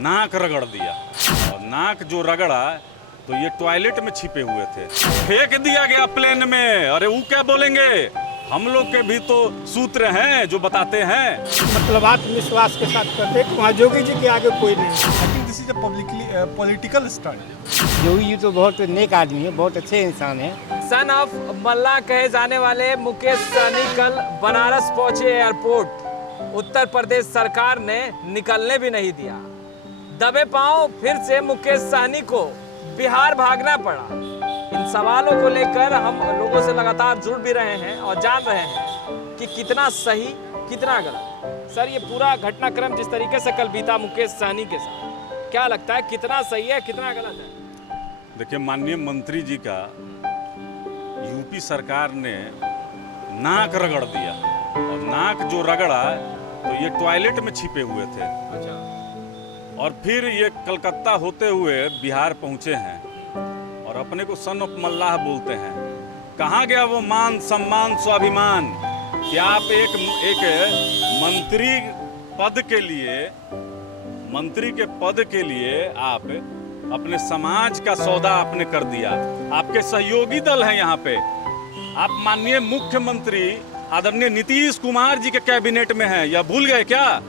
नाक रगड़ दिया, और नाक जो रगड़ा तो ये टॉयलेट में छिपे हुए थे, फेंक दिया गया प्लेन में। अरे वो क्या बोलेंगे, हम लोग के भी तो सूत्र हैं जो बताते हैं। मतलब आत्मविश्वास के साथ करते, वहाँ जोगी जी के आगे कोई नहीं। I think this is a political stunt. Jogi ji तो बहुत नेक आदमी है, बहुत अच्छे इंसान है। सन ऑफ मल्ला कहे जाने वाले मुकेश सहनी कल बनारस पहुंचे एयरपोर्ट। उत्तर प्रदेश सरकार ने निकलने भी नहीं दिया। दबे पांव फिर से मुकेश सहनी को बिहार भागना पड़ा। इन सवालों को लेकर हम लोगों से लगातार जुड़ भी रहे हैं और जान रहे हैं कि कितना सही कितना गलत। सर, ये पूरा घटनाक्रम जिस तरीके से कल बीता मुकेश सहनी के साथ, क्या लगता है कितना सही है कितना गलत है? देखिए, माननीय मंत्री जी का यूपी सरकार ने नाक रगड़ दिया, और नाक जो रगड़ा तो ये टॉयलेट में छिपे हुए थे। अच्छा। और फिर ये कलकत्ता होते हुए बिहार पहुंचे हैं और अपने को सन ऑफ मल्लाह बोलते हैं। कहाँ गया वो मान सम्मान स्वाभिमान कि आप एक मंत्री पद के लिए, मंत्री के पद के लिए आप अपने समाज का सौदा आपने कर दिया। आपके सहयोगी दल हैं यहाँ पे। आप माननीय मुख्यमंत्री आदरणीय नीतीश कुमार जी के कैबिनेट में हैं, या भूल गए क्या?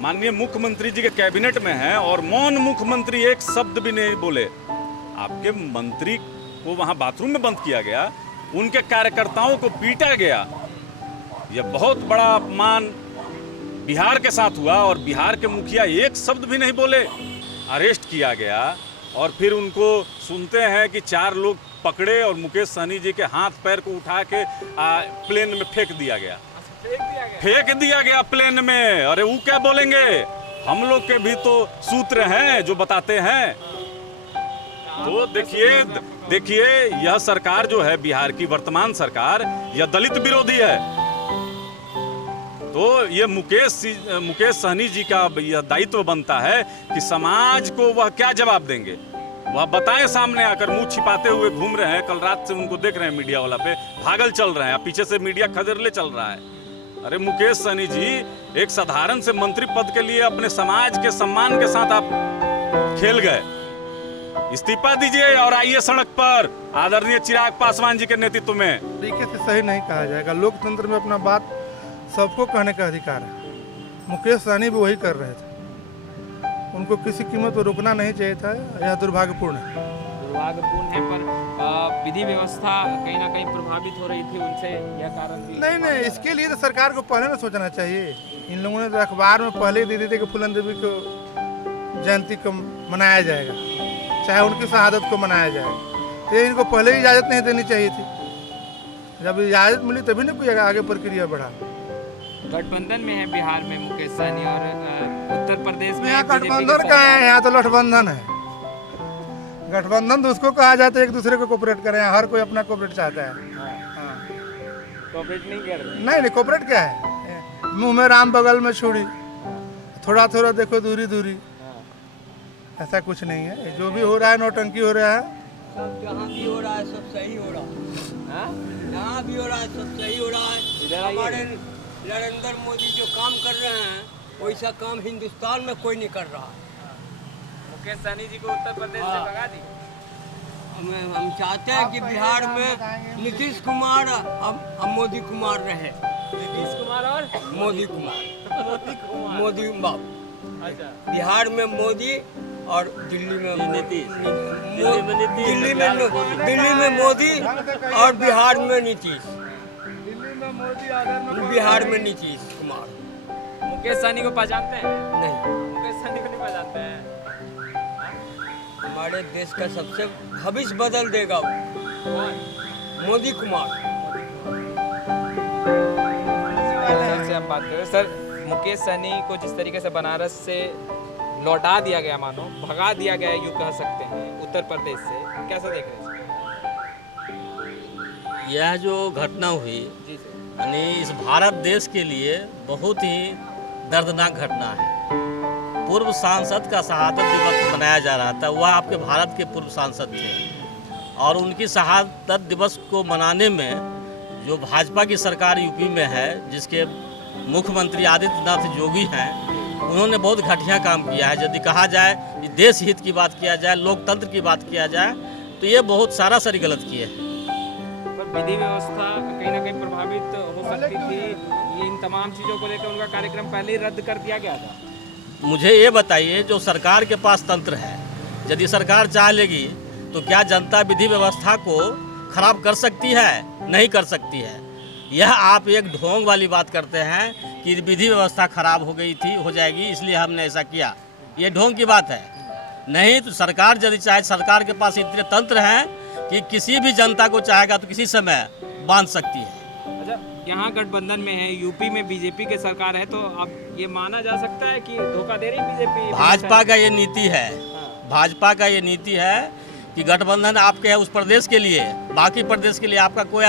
माननीय मुख्यमंत्री जी के कैबिनेट में हैं और मौन मुख्यमंत्री एक शब्द भी नहीं बोले। आपके मंत्री को वहां बाथरूम में बंद किया गया, उनके कार्यकर्ताओं को पीटा गया। यह बहुत बड़ा अपमान बिहार के साथ हुआ, और बिहार के मुखिया एक शब्द भी नहीं बोले। अरेस्ट किया गया, और फिर उनको सुनते हैं कि 4 लोग पकड़े और मुकेश सहनी जी के हाथ पैर को उठा के प्लेन में फेंक दिया गया। फेंक दिया गया प्लेन में। अरे वो क्या बोलेंगे, हम लोग के भी तो सूत्र हैं जो बताते हैं। तो देखिए यह सरकार जो है बिहार की वर्तमान सरकार, यह दलित विरोधी है। तो ये मुकेश सहनी जी का यह दायित्व बनता है कि समाज को वह क्या जवाब देंगे, वह बताएं सामने आकर। मुंह छिपाते हुए घूम रहे हैं, कल रात से उनको देख रहे हैं मीडिया वाला पे भागल चल रहे हैं, पीछे से मीडिया खदेड़ले चल रहा है। अरे मुकेश सहनी जी, एक साधारण से मंत्री पद के लिए अपने समाज के सम्मान के साथ आप खेल गए। इस्तीफा दीजिए और आइए सड़क पर आदरणीय चिराग पासवान जी के नेतृत्व में। तरीके से सही नहीं कहा जाएगा। लोकतंत्र में अपना बात सबको कहने का अधिकार है। मुकेश सहनी भी वही कर रहे थे, उनको किसी कीमत पर रुकना नहीं चाहिए था। यह दुर्भाग्यपूर्ण है। दुर्भाग्यपूर्ण है, पर विधि व्यवस्था कहीं ना कहीं प्रभावित हो रही थी उनसे, यह कारण भी नहीं, इसके लिए तो सरकार को पहले ना सोचना चाहिए। इन लोगों ने तो अखबार में पहले ही दे दी थी कि फूलन देवी को जयंती को मनाया जाएगा, चाहे उनकी शहादत को मनाया जाएगा। तो इनको पहले ही इजाज़त नहीं देनी चाहिए थी। जब इजाज़त मिली तभी ना कोई आगे प्रक्रिया बढ़ा। गठबंधन में है बिहार में मुकेश सहनी, और उत्तर प्रदेश में यहाँ गठबंधन का है, यहाँ तो लठबंधन है। गठबंधन तो उसको कहा जाता है एक दूसरे को कोऑपरेट करें, हर कोई अपना कोऑपरेट चाहता है। कोऑपरेट नहीं कर रहे। नहीं, कोऑपरेट क्या है, मुंह में राम बगल में छुरी, थोड़ा थोड़ा देखो दूरी दूरी, ऐसा कुछ नहीं है। जो भी हो रहा है नौटंकी हो रहा है। सब जहाँ भी हो रहा है सब सही हो रहा है। जहाँ भी हो रहा है सब सही हो रहा है। हमारे नरेंद्र मोदी जो काम कर रहे हैं वैसा काम हिंदुस्तान में कोई नहीं कर रहा है। मुकेश सहनी जी को उत्तर प्रदेश से भगा दी। हम चाहते हैं कि बिहार में नीतीश कुमार अब मोदी कुमार रहे। नीतीश कुमार और मोदी कुमार मोदी बाबू। अच्छा। बिहार में मोदी और दिल्ली में नीतीश। दिल्ली में मोदी और बिहार में नीतीश। बिहार में नीतीश कुमार। मुकेश सहनी को पहचानते हैं? नहीं, मुकेश सहनी को नहीं पहचानते हैं। हमारे देश का सबसे भविष्य बदल देगा वो। मोदी कुमार। सर से हम बात करें। सर, मुकेश सहनी को जिस तरीके से बनारस से लौटा दिया गया, मानो भगा दिया गया, यूँ कह सकते हैं, उत्तर प्रदेश से, कैसे देख रहे हैं? यह जो घटना हुई जी सर, यानी इस भारत देश के लिए बहुत ही दर्दनाक घटना है। पूर्व सांसद का शहादत दिवस मनाया जा रहा था। वह आपके भारत के पूर्व सांसद थे, और उनकी शहादत दिवस को मनाने में जो भाजपा की सरकार यूपी में है, जिसके मुख्यमंत्री आदित्यनाथ जोगी हैं, उन्होंने बहुत घटिया काम किया है। यदि कहा जाए कि देश हित की बात किया जाए, लोकतंत्र की बात किया जाए, तो ये बहुत सारा सारी गलत किए हैं। पर विधि व्यवस्था कहीं ना कहीं प्रभावित हो सकती थी, ये इन तमाम चीज़ों को लेकर उनका कार्यक्रम पहले ही रद्द कर दिया गया था। मुझे ये बताइए, जो सरकार के पास तंत्र है, यदि सरकार चाह लेगी तो क्या जनता विधि व्यवस्था को खराब कर सकती है? नहीं कर सकती है। यह आप एक ढोंग वाली बात करते हैं कि विधि व्यवस्था खराब हो गई थी, हो जाएगी इसलिए हमने ऐसा किया। ये ढोंग की बात है। नहीं तो सरकार यदि चाहे, सरकार के पास इतने तंत्र हैं कि किसी भी जनता को चाहेगा तो किसी समय बांध सकती है। अच्छा, यहाँ गठबंधन में है, यूपी में बीजेपी की सरकार है, तो अब ये माना जा सकता है कि धोखा दे रही बीजेपी? भाजपा का ये नीति है, भाजपा का ये नीति है कि गठबंधन आपके है उस प्रदेश के लिए, बाकी प्रदेश के लिए आपका कोई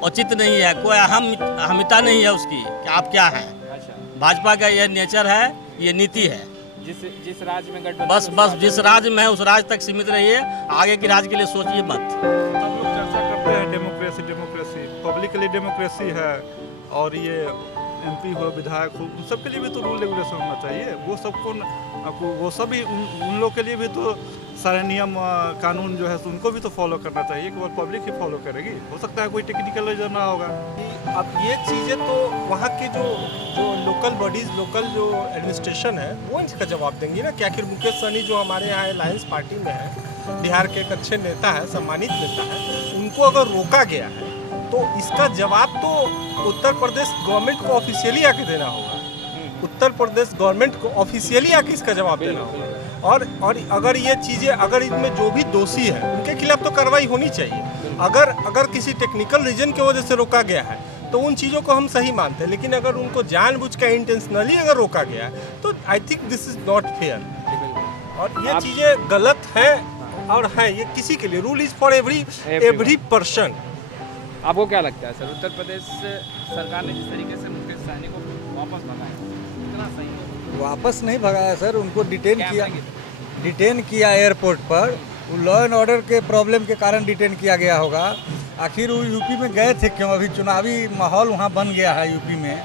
औचित्य नहीं है, कोई अहमियता नहीं है उसकी कि आप क्या हैं। अच्छा, भाजपा का यह नेचर है, ये नीति है। जिस राज्य में गठबंधन, बस जिस राज्य में है उस राज्य तक सीमित रहिए, आगे के राज्य के लिए सोचिए मत। हम लोग चर्चा करते हैं डेमोक्रेसी, पब्लिक के लिए डेमोक्रेसी है, और ये एमपी हो, विधायक हो, उन सब के लिए भी तो रूल रेगुलेशन होना चाहिए। वो सभी उन लोग के लिए भी तो सारे नियम कानून जो है उनको भी तो फॉलो करना चाहिए, केवल पब्लिक ही फॉलो करेगी। हो सकता है कोई टेक्निकल रीजन ना होगा। अब ये चीज़ें तो वहाँ के जो लोकल बॉडीज़, लोकल जो एडमिनिस्ट्रेशन है वो इसका जवाब देंगी ना कि आखिर मुकेश सहनी जो हमारे यहाँ अलायंस पार्टी में है, बिहार के एक अच्छे नेता है, सम्मानित नेता है, उनको अगर रोका गया है तो इसका जवाब तो उत्तर प्रदेश गवर्नमेंट को ऑफिशियली आके देना होगा। उत्तर प्रदेश गवर्नमेंट को ऑफिशियली आके इसका जवाब देना होगा। और अगर ये चीज़ें, अगर इनमें जो भी दोषी है उनके खिलाफ तो कार्रवाई होनी चाहिए। अगर किसी टेक्निकल रीजन की वजह से रोका गया है तो उन चीज़ों को हम सही मानते हैं, लेकिन अगर उनको जानबूझ कर इंटेंशनली अगर रोका गया है तो आई think this is not fair. और ये चीज़ें गलत हैं और हैं, ये किसी के लिए, rule is for every person. आपको क्या लगता है सर, उत्तर प्रदेश सरकार ने जिस तरीके से मुकेश सहनी को वापस भगाया, कितना सही है? वापस नहीं भगाया सर, उनको डिटेन किया एयरपोर्ट पर। लॉ एंड ऑर्डर के प्रॉब्लम के कारण डिटेन किया गया होगा। आखिर वो यूपी में गए थे क्यों? अभी चुनावी माहौल वहाँ बन गया है यूपी में,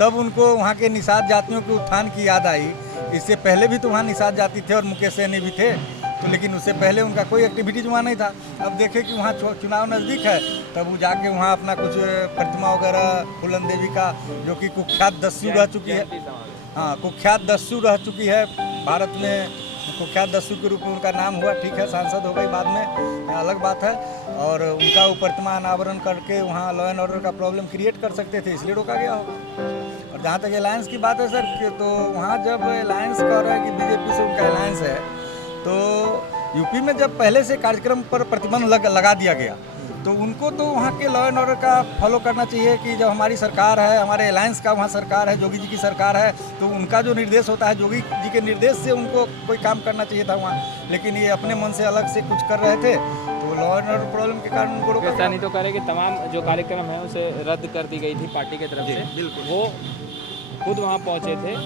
तब उनको वहाँ के निषाद जातियों के उत्थान की याद आई। इससे पहले भी तो वहाँ निषाद जाति थे और मुकेश सहनी भी थे, तो लेकिन उससे पहले उनका कोई एक्टिविटीज वहाँ नहीं था। अब देखे कि वहाँ चुनाव नज़दीक है, तब वो जाके वहाँ अपना कुछ प्रतिमा वगैरह, फूलन देवी का जो कि कुख्यात दस्यु रह चुकी है, हाँ कुख्यात दस्यु रह चुकी है भारत में, कुख्यात दस्यु के रूप में उनका नाम हुआ। ठीक है, सांसद हो गई बाद में, अलग बात है। और उनका वो प्रतिमा अनावरण करके वहाँ लॉ एंड ऑर्डर का प्रॉब्लम क्रिएट कर सकते थे, इसलिए रोका गया होगा। और जहाँ तक अलायंस की बात है सर, तो वहाँ जब अलायंस कर रहा है कि बीजेपी से उनका अलायंस है, तो यूपी में जब पहले से कार्यक्रम पर प्रतिबंध लगा दिया गया, तो उनको तो वहाँ के लॉ एंड ऑर्डर का फॉलो करना चाहिए कि जब हमारी सरकार है, हमारे अलायंस का वहाँ सरकार है, जोगी जी की सरकार है, तो उनका जो निर्देश होता है, जोगी जी के निर्देश से उनको कोई काम करना चाहिए था वहाँ। लेकिन ये अपने मन से अलग से कुछ कर रहे थे, तो लॉ एंड ऑर्डर प्रॉब्लम के कारण उनको रोका। ऐसा नहीं तो करे कि तमाम जो कार्यक्रम है उसे रद्द कर दी गई थी पार्टी की तरफ से। बिल्कुल, वो खुद वहाँ पहुँचे थे,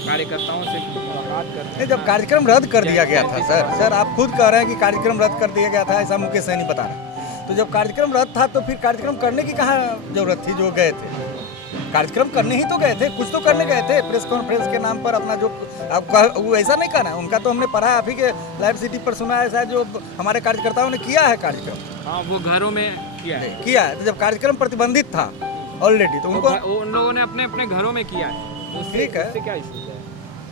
कार्यकर्ताओं से मुलाकात करते। जब कार्यक्रम रद्द कर दिया गया था सर आप खुद कह रहे हैं कि कार्यक्रम रद्द कर दिया गया था, ऐसा मुकेश सहनी बता रहे हैं। तो जब कार्यक्रम रद्द था तो फिर कार्यक्रम करने की कहाँ जरूरत थी? जो गए थे कार्यक्रम करने ही तो गए थे, कुछ तो करने गए थे। प्रेस कॉन्फ्रेंस के नाम पर अपना जो आपका वो ऐसा नहीं करना है उनका, तो हमने पढ़ा आप ही के लाइव सिटी पर सुना है ऐसा, जो हमारे कार्यकर्ताओं ने किया है कार्यक्रम। हाँ, वो घरों में किया है। तो जब कार्यक्रम प्रतिबंधित था ऑलरेडी, तो उनको उन लोगों ने अपने अपने घरों में किया है। ठीक है, उससे क्या इशू है?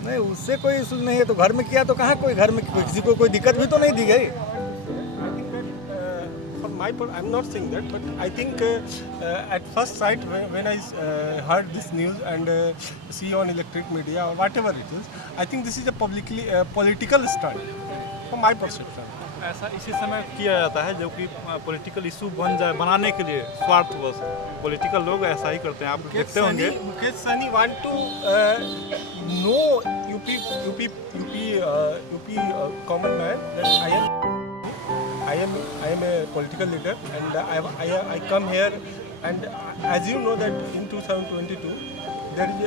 नहीं, उससे कोई इशू नहीं है। तो घर में किया तो कहाँ कोई घर में किसी को कोई दिक्कत भी तो नहीं दी गई। I'm not saying that, but I think at first sight when I heard this news and see on electric media or whatever it is, I think this is a political stunt from my perception. ऐसा इसी समय किया जाता है जो कि political issue बनाने के लिए स्वार्थवश पॉलिटिकल लोग ऐसा ही करते हैं। आप देखते होंगे Mukesh Sahni want to know UP common man that I am a political leader and I come here, and as you know that in 2022 there is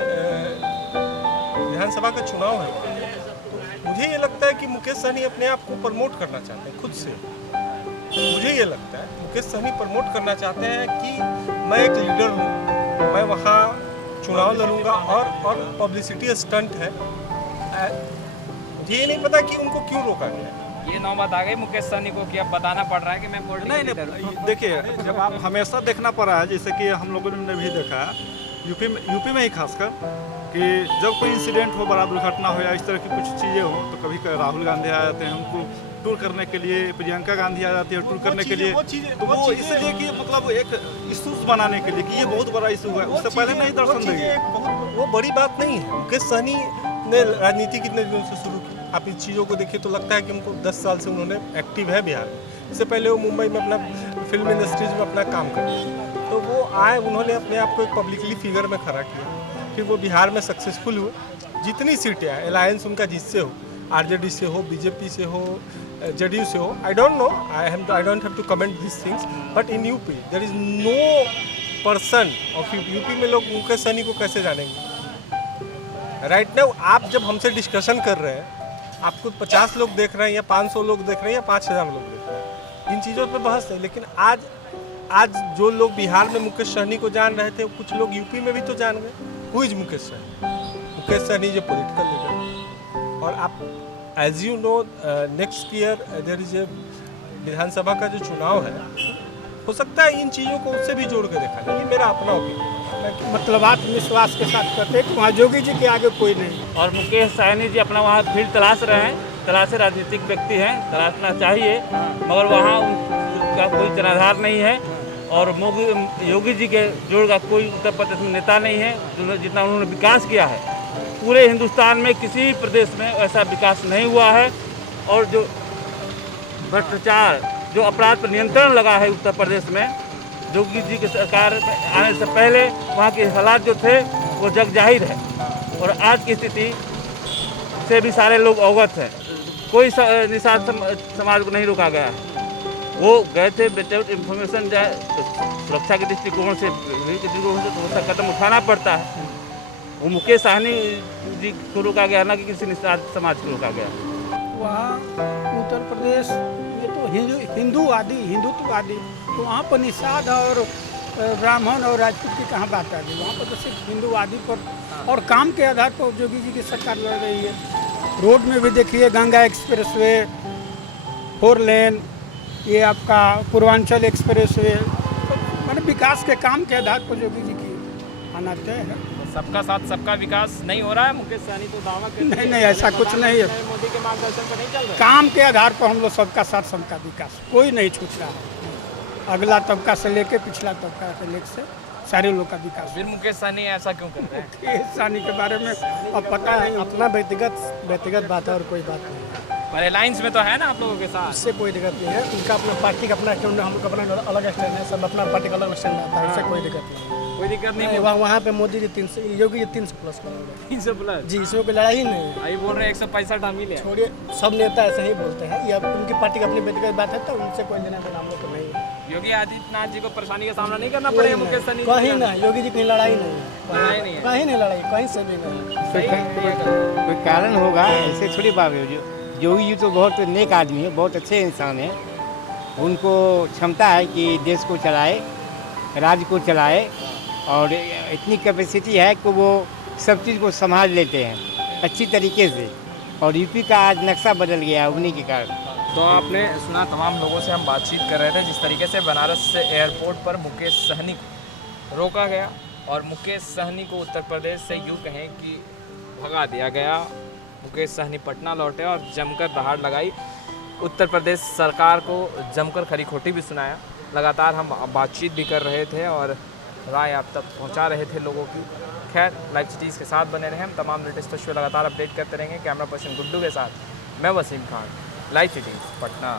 विधानसभा का चुनाव है। मुझे ये लगता है कि मुकेश सहनी अपने आप को प्रमोट करना चाहते हैं खुद से। मुझे ये लगता है मुकेश सहनी प्रमोट करना चाहते हैं कि मैं एक लीडर हूँ, मैं वहाँ चुनाव लड़ूंगा और पब्लिसिटी स्टंट है। ये नहीं पता कि उनको क्यों रोका गया। ये नौबत आ गई मुकेश सहनी को कि अब बताना पड़ रहा है कि मैं नहीं, देखिए जब आप हमेशा देखना पड़ा है, जैसे कि हम लोगों ने भी देखा यूपी में ही खासकर कि जब कोई इंसिडेंट हो, बड़ा दुर्घटना हो या इस तरह की कुछ चीज़ें हो, तो कभी राहुल गांधी आ जाते हैं उनको टूर करने के लिए, प्रियंका गांधी आ जाती है टूर करने के लिए, तो वो इसलिए कि मतलब एक इशूज बनाने के लिए कि ये बहुत बड़ा इशू है, उससे पहले नहीं दर्शन देंगे। वो बड़ी बात नहीं है। मुकेश सहनी ने राजनीति कितने दिनों से शुरू की, आप इन चीज़ों को देखिए तो लगता है कि उनको 10 साल से उन्होंने एक्टिव है बिहार में। इससे पहले वो मुंबई में अपना फिल्म इंडस्ट्रीज में अपना काम करते, तो वो आए, उन्होंने अपने आप को एक पब्लिकली फिगर में खड़ा किया, फिर वो बिहार में सक्सेसफुल हुए। जितनी सीटें आए, अलायंस उनका जिससे हो, आरजेडी से हो, बीजेपी से हो, जेडीयू से हो, I don't know, I don't have to comment this things, but in UP there is no person of UP में लोग मुकेश सहनी को कैसे जानेंगे। राइट नाउ आप जब हमसे डिस्कशन कर रहे हैं, आपको 50 लोग देख रहे हैं या 500 लोग देख रहे हैं या 5000 लोग देख रहे हैं, इन चीज़ों पे बहस है। लेकिन आज जो लोग बिहार में मुकेश सहनी को जान रहे थे, कुछ लोग यूपी में भी तो जान गए। Who is Mukesh Sahani? Mukesh Sahani is a political leader, और आप as you know next year there is a Vidhan Sabha का जो चुनाव है, हो सकता है इन चीज़ों को उससे भी जोड़ के देखा जाए। ये मेरा अपना ओपिनियन। मतलब आत्मविश्वास के साथ करते हैं कि वहाँ योगी जी के आगे कोई नहीं। और मुकेश सहनी जी अपना वहाँ फील्ड तलाश रहे हैं, तलाशे राजनीतिक व्यक्ति हैं, तलाशना चाहिए, मगर वहाँ उनका कोई जनाधार नहीं है। और योगी जी के जोड़ का कोई उत्तर प्रदेश में नेता नहीं है। जितना उन्होंने विकास किया है, पूरे हिंदुस्तान में किसी भी प्रदेश में ऐसा विकास नहीं हुआ है। और जो भ्रष्टाचार, जो अपराध पर नियंत्रण लगा है उत्तर प्रदेश में, योगी जी की सरकार आने से पहले वहाँ के हालात जो थे वो जग जाहिर है, और आज की स्थिति से भी सारे लोग अवगत हैं। कोई निषाद समाज को नहीं रोका गया है। वो गए थे विदाउट इन्फॉर्मेशन, जो है सुरक्षा के दृष्टिकोण से तो उसका कदम उठाना पड़ता है। वो मुकेश सहनी जी को रोका गया, ना कि किसी निषाद समाज को रोका गया। वहाँ उत्तर प्रदेश में तो हिंदुत्ववादी, तो वहाँ पर निषाद और ब्राह्मण और राजपूत की कहाँ बात आ गई। वहाँ पर तो सिर्फ हिंदूवादी पर और काम के आधार पर योगी जी की सरकार लड़ रही है। रोड में भी देखिए, गंगा एक्सप्रेसवे, 4 लेन, ये आपका पूर्वांचल एक्सप्रेसवे, मतलब विकास के काम के आधार पर योगी जी की आना तय है। सबका साथ सबका विकास नहीं हो रहा है। मुकेश सहनी तो दावा करते हैं नहीं, ऐसा कुछ नहीं है। मोदी के मार्गदर्शन पर नहीं चल रहा है। काम के आधार पर हम लोग सबका साथ सबका विकास, कोई नहीं छूट रहा है। अगला तबका से लेके पिछला तबका से लेके से सारे लोग का विकास। फिर मुकेश सहनी ऐसा क्यों कर रहे हैं? मुकेश सहनी के बारे में अब पता है, अपना व्यक्तिगत बात है और कोई बात नहीं। पर अलायंस में तो है ना आप लोगों के साथ। उससे कोई दिक्कत नहीं है। उनका अपना पार्टी का अपना स्टैंड है, हम लोग अपना अलग स्टैंड है, सब अपना पार्टी का अलग स्टैंड आता है, उससे कोई दिक्कत नहीं। कोई दिक्कत नहीं। वहाँ पे मोदी जी 300, योगी जी 300 प्लस करोगे। 300 प्लस जी, इसमें कोई लड़ाई नहीं है। अभी बोल रहे 165 हम ही ले। छोड़िए, सब नेता ऐसे ही बोलते हैं, ये उनकी पार्टी की अपनी व्यक्तिगत बात है, तो उनसे कोई लेना देना हम लोग को नहीं है। योगी आदित्यनाथ जी को परेशानी का सामना नहीं करना पड़ेगा मुकेश सहनी? कहीं ना, योगी जी की लड़ाई नहीं है, कहीं नहीं लड़ाई, कहीं से भी नहीं। कोई कारण होगा, ऐसे थोड़ी बात है। योगी जी तो बहुत नेक आदमी है, बहुत अच्छे इंसान हैं। उनको क्षमता है कि देश को चलाए, राज्य को चलाए, और इतनी कैपेसिटी है कि वो सब चीज़ को संभाल लेते हैं अच्छी तरीके से। और यूपी का आज नक्शा बदल गया है उन्हीं के कारण। तो आपने सुना, तमाम लोगों से हम बातचीत कर रहे थे, जिस तरीके से बनारस से एयरपोर्ट पर मुकेश सहनी को रोका गया और मुकेश सहनी को उत्तर प्रदेश से यूँ कहें कि भगा दिया गया। मुकेश सहनी पटना लौटे और जमकर दहाड़ लगाई। उत्तर प्रदेश सरकार को जमकर खरी खोटी भी सुनाया। लगातार हम बातचीत भी कर रहे थे और राय आप तक पहुंचा रहे थे लोगों की। खैर, लाइव सिटीज़ के साथ बने रहें, हम तमाम लेटेस्ट इश्यू लगातार अपडेट करते रहेंगे। कैमरा पर्सन गुड्डू के साथ मैं वसीम खान, लाइव सिटीज़ पटना।